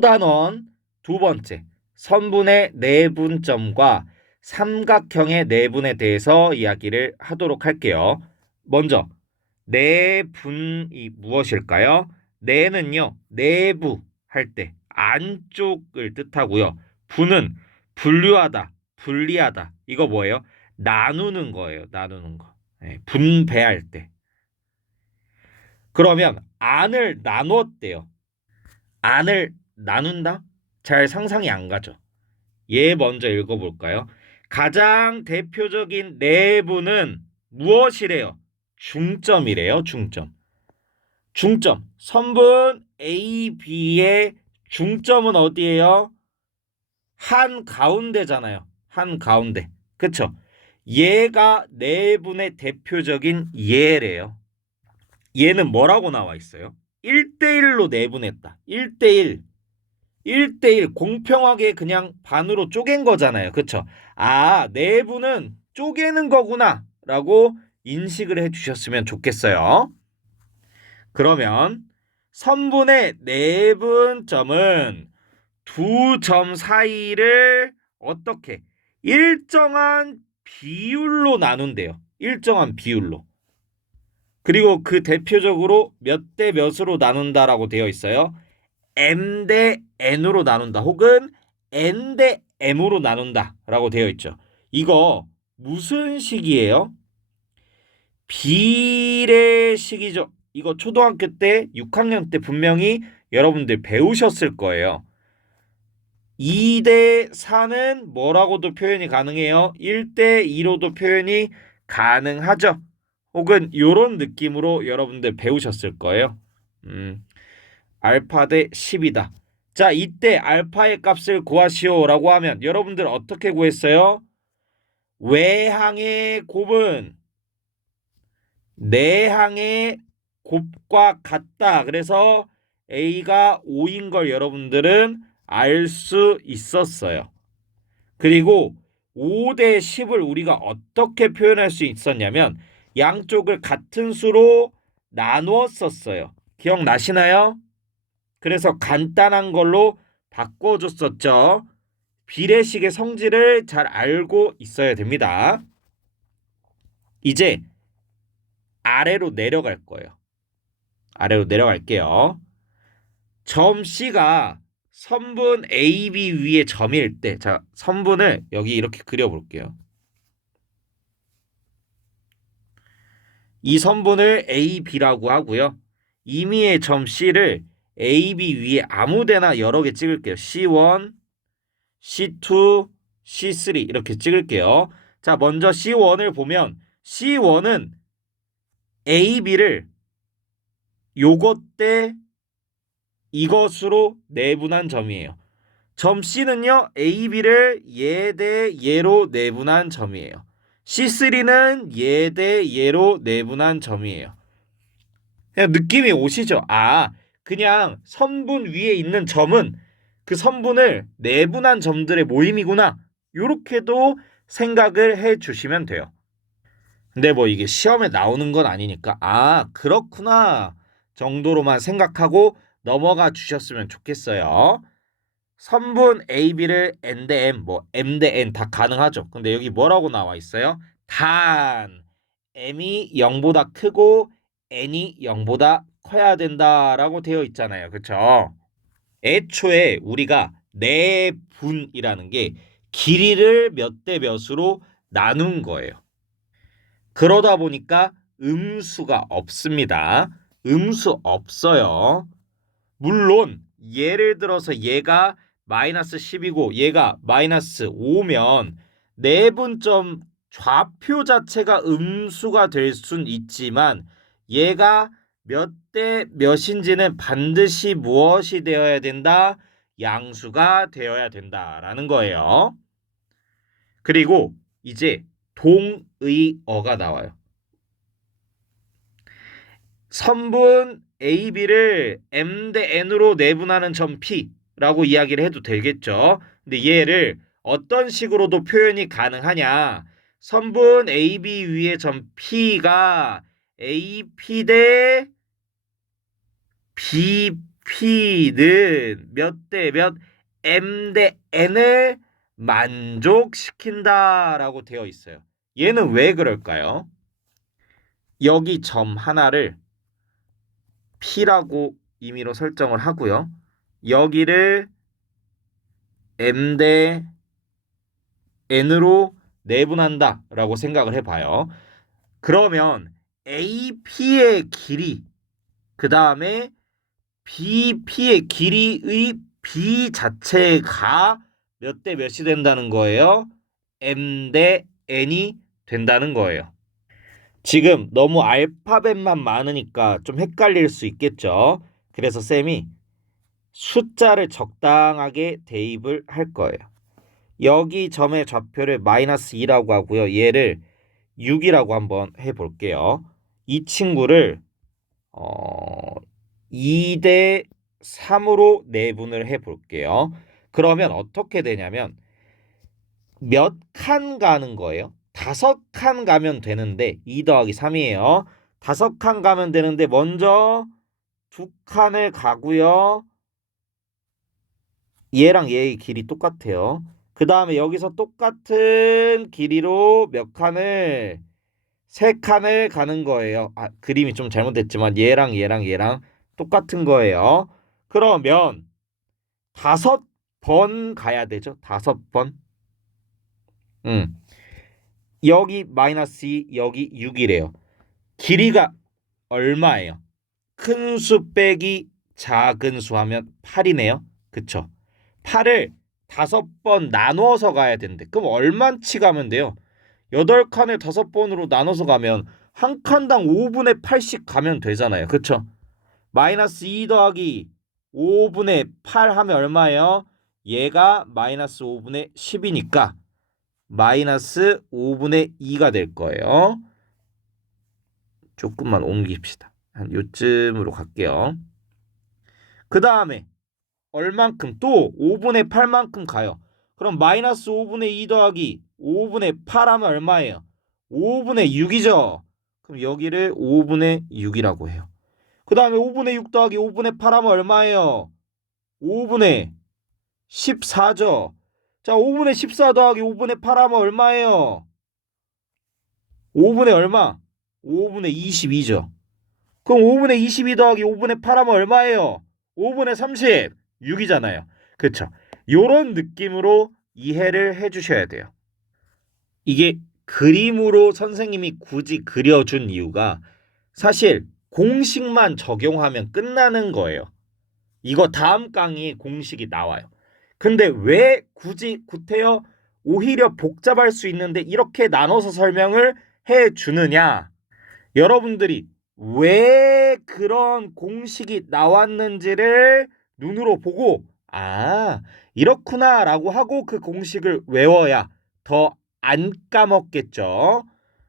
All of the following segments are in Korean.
단원 두 번째, 선분의 내분점과 삼각형의 내분에 대해서 이야기를 하도록 할게요. 먼저 내분이 무엇일까요? 내는요, 내부 할 때 안쪽을 뜻하고요. 분은 분류하다, 분리하다. 이거 뭐예요? 나누는 거예요. 나누는 거. 네, 분배할 때. 그러면 안을 나누었대요. 안을 나눈다? 잘 상상이 안 가죠. 얘 먼저 읽어볼까요? 가장 대표적인 내부는 무엇이래요? 중점이래요. 중점. 중점. 선분 A, B의 중점은 어디예요? 한 가운데잖아요. 한 가운데. 그쵸? 얘가 내분의 대표적인 얘래요. 얘는 뭐라고 나와 있어요? 1대1로 내분했다. 1대1. 1대1 공평하게 그냥 반으로 쪼갠 거잖아요. 그쵸? 아, 내부는 쪼개는 거구나 라고 인식을 해주셨으면 좋겠어요. 그러면 선분의 내분점은 두 점 사이를 어떻게 일정한 비율로 나눈대요. 일정한 비율로. 그리고 그 대표적으로 몇 대 몇으로 나눈다라고 되어 있어요. M 대 N으로 나눈다 혹은 N 대 M으로 나눈다 라고 되어 있죠. 이거 무슨 식이에요? 비례식이죠. 이거 초등학교 때 6학년 때 분명히 여러분들 배우셨을 거예요. 2 대 4는 뭐라고도 표현이 가능해요? 1 대 2로도 표현이 가능하죠. 혹은 이런 느낌으로 여러분들 배우셨을 거예요. 알파 대 10이다. 자, 이때 알파의 값을 구하시오라고 하면 여러분들 어떻게 구했어요? 외항의 곱은 내항의 곱과 같다. 그래서 A가 5인 걸 여러분들은 알 수 있었어요. 그리고 5 대 10을 우리가 어떻게 표현할 수 있었냐면 양쪽을 같은 수로 나누었었어요. 기억나시나요? 그래서 간단한 걸로 바꿔줬었죠. 비례식의 성질을 잘 알고 있어야 됩니다. 이제 아래로 내려갈 거예요. 아래로 내려갈게요. 점 C가 선분 AB 위에 점일 때, 자, 선분을 여기 이렇게 그려볼게요. 이 선분을 AB라고 하고요. 임의의 점 C를 AB 위에 아무데나 여러 개 찍을게요. C1, C2, C3 이렇게 찍을게요. 자, 먼저 C1을 보면 C1은 AB를 요것 대 이것으로 내분한 점이에요. 점 C는요, AB를 얘 대 얘로 내분한 점이에요. C3는 얘 대 얘로 내분한 점이에요. 그냥 느낌이 오시죠? 아, 그냥 선분 위에 있는 점은 그 선분을 내분한 점들의 모임이구나. 요렇게도 생각을 해 주시면 돼요. 근데 뭐 이게 시험에 나오는 건 아니니까 아, 그렇구나 정도로만 생각하고 넘어가 주셨으면 좋겠어요. 선분 AB를 N 대 M, 뭐 M 대 N 다 가능하죠. 근데 여기 뭐라고 나와 있어요? 단 M이 0보다 크고 N이 0보다 커야 된다라고 되어 있잖아요. 그렇죠? 애초에 우리가 내분이라는 게 길이를 몇 대 몇으로 나눈 거예요. 그러다 보니까 음수가 없습니다. 음수 없어요. 물론 예를 들어서 얘가 마이너스 10이고 얘가 마이너스 5면 내분점 좌표 자체가 음수가 될 순 있지만 얘가 몇 대 몇인지는 반드시 무엇이 되어야 된다? 양수가 되어야 된다라는 거예요. 그리고 이제 동의어가 나와요. 선분 AB를 M 대 N으로 내분하는 점 P라고 이야기를 해도 되겠죠. 근데 얘를 어떤 식으로도 표현이 가능하냐. 선분 AB 위의 점 P가 AP 대 P는 몇 대 몇 M 대 N을 만족시킨다라고 되어 있어요. 얘는 왜 그럴까요? 여기 점 하나를 P라고 임의로 설정을 하고요. 여기를 M 대 N으로 내분한다라고 생각을 해봐요. 그러면 AP의 길이 그 다음에 BP의 길이의 B 자체가 몇 대 몇이 된다는 거예요? M 대 N이 된다는 거예요. 지금 너무 알파벳만 많으니까 좀 헷갈릴 수 있겠죠? 그래서 쌤이 숫자를 적당하게 대입을 할 거예요. 여기 점의 좌표를 마이너스 2라고 하고요. 얘를 6이라고 한번 해볼게요. 이 친구를 2대 3으로 내분을 해볼게요. 그러면 어떻게 되냐면 몇 칸 가는 거예요? 5칸 가면 되는데 2 더하기 3이에요. 5칸 가면 되는데 먼저 2칸을 가고요. 얘랑 얘의 길이 똑같아요. 그 다음에 여기서 똑같은 길이로 몇 칸을 3칸을 가는 거예요. 그림이 좀 잘못됐지만 얘랑 똑같은 거예요. 그러면 5번 가야 되죠. 5번. 여기 마이너스 2, 여기 6이래요. 길이가 얼마예요? 큰 수 빼기 작은 수 하면 8이네요. 그쵸? 8을 5번 나누어서 가야 되는데 그럼 얼마치 가면 돼요? 8칸을 5번으로 나눠서 가면 한 칸당 5분의 8씩 가면 되잖아요. 그쵸? 마이너스 2 더하기 5분의 8 하면 얼마예요? 얘가 마이너스 5분의 10이니까 마이너스 5분의 2가 될 거예요. 조금만 옮깁시다. 한 요쯤으로 갈게요. 그 다음에 얼만큼 또 5분의 8만큼 가요. 그럼 마이너스 5분의 2 더하기 5분의 8 하면 얼마예요? 5분의 6이죠. 그럼 여기를 5분의 6이라고 해요. 그 다음에 5분의 6 더하기 5분의 8 하면 얼마예요? 5분의 14죠. 자, 5분의 14 더하기 5분의 8 하면 얼마예요? 5분의 얼마? 5분의 22죠. 그럼 5분의 22 더하기 5분의 8 하면 얼마예요? 5분의 36이잖아요. 그쵸? 요런 느낌으로 이해를 해주셔야 돼요. 이게 그림으로 선생님이 굳이 그려준 이유가 사실 공식만 적용하면 끝나는 거예요. 이거 다음 강의에 공식이 나와요. 근데 왜 굳이 구태여 오히려 복잡할 수 있는데 이렇게 나눠서 설명을 해주느냐? 여러분들이 왜 그런 공식이 나왔는지를 눈으로 보고 이렇구나라고 하고 그 공식을 외워야 더 안 까먹겠죠.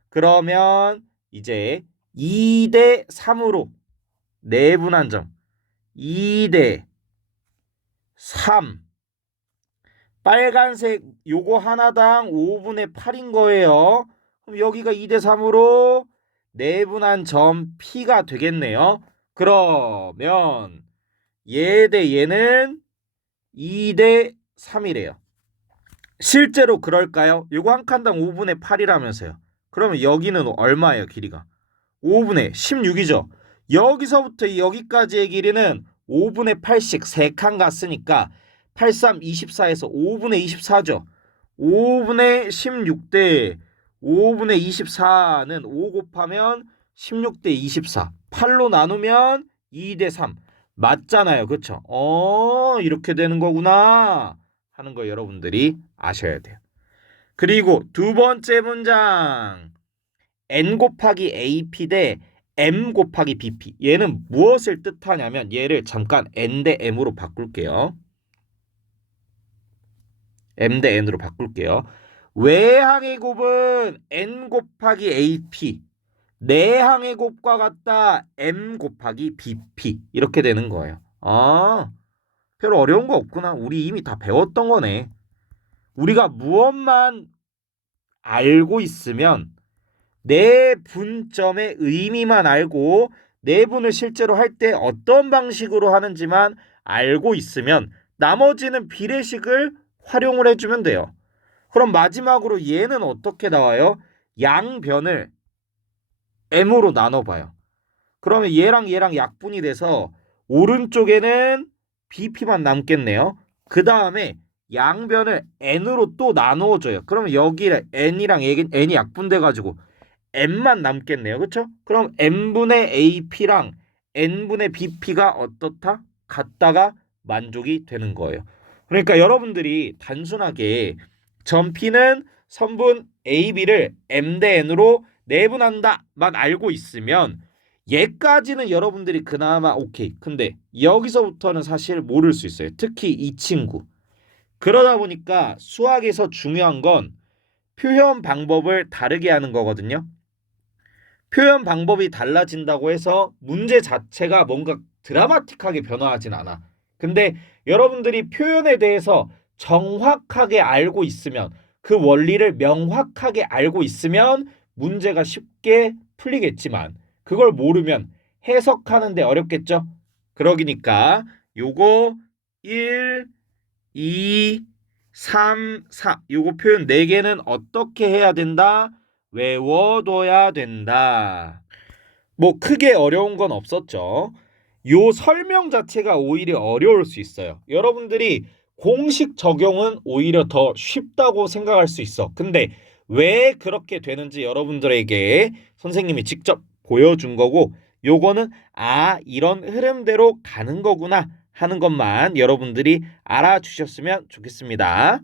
그러면 이제 2대 3으로 내분한 점 2대 3 빨간색 요거 하나당 5분의 8인 거예요. 그럼 여기가 2대 3으로 내분한 점 P가 되겠네요. 그러면 얘 대 얘는 2대 3이래요. 실제로 그럴까요? 요거 한 칸당 5분의 8이라면서요. 그러면 여기는 얼마예요, 길이가? 5분의 16이죠. 여기서부터 여기까지의 길이는 5분의 8씩 3칸 갔으니까 83, 24에서 5분의 24죠. 5분의 16대 5분의 24는 5 곱하면 16대 24. 8로 나누면 2대 3. 맞잖아요. 그쵸? 이렇게 되는 거구나 하는 거 여러분들이 아셔야 돼요. 그리고 두 번째 문장. N 곱하기 AP 대 M 곱하기 BP. 얘는 무엇을 뜻하냐면 얘를 잠깐 N 대 M으로 바꿀게요. M 대 N으로 바꿀게요. 외항의 곱은 N 곱하기 AP. 내항의 곱과 같다 M 곱하기 BP. 이렇게 되는 거예요. 별로 어려운 거 없구나. 우리 이미 다 배웠던 거네. 우리가 무엇만 알고 있으면 내 분점의 의미만 알고 내분을 실제로 할 때 어떤 방식으로 하는지만 알고 있으면 나머지는 비례식을 활용을 해주면 돼요. 그럼 마지막으로 얘는 어떻게 나와요? 양변을 m으로 나눠봐요. 그러면 얘랑 약분이 돼서 오른쪽에는 BP만 남겠네요. 그 다음에 양변을 n으로 또 나누어줘요. 그러면 여기에 n이랑 n이 약분돼가지고 m만 남겠네요. 그렇죠? 그럼 n분의 AP랑 n분의 BP가 어떻다? 같다가 만족이 되는 거예요. 그러니까 여러분들이 단순하게 점 P는 선분 AB를 m 대 n으로 내분한다만 알고 있으면 얘까지는 여러분들이 그나마 오케이. 근데 여기서부터는 사실 모를 수 있어요. 특히 이 친구. 그러다 보니까 수학에서 중요한 건 표현 방법을 다르게 하는 거거든요. 표현 방법이 달라진다고 해서 문제 자체가 뭔가 드라마틱하게 변화하진 않아. 근데 여러분들이 표현에 대해서 정확하게 알고 있으면 그 원리를 명확하게 알고 있으면 문제가 쉽게 풀리겠지만 그걸 모르면 해석하는데 어렵겠죠? 그러기니까 요거 1, 2, 3, 4 요거 표현 4개는 어떻게 해야 된다? 외워둬야 된다. 뭐 크게 어려운 건 없었죠. 요 설명 자체가 오히려 어려울 수 있어요. 여러분들이 공식 적용은 오히려 더 쉽다고 생각할 수 있어. 근데 왜 그렇게 되는지 여러분들에게 선생님이 직접 보여준 거고 요거는 이런 흐름대로 가는 거구나 하는 것만 여러분들이 알아주셨으면 좋겠습니다.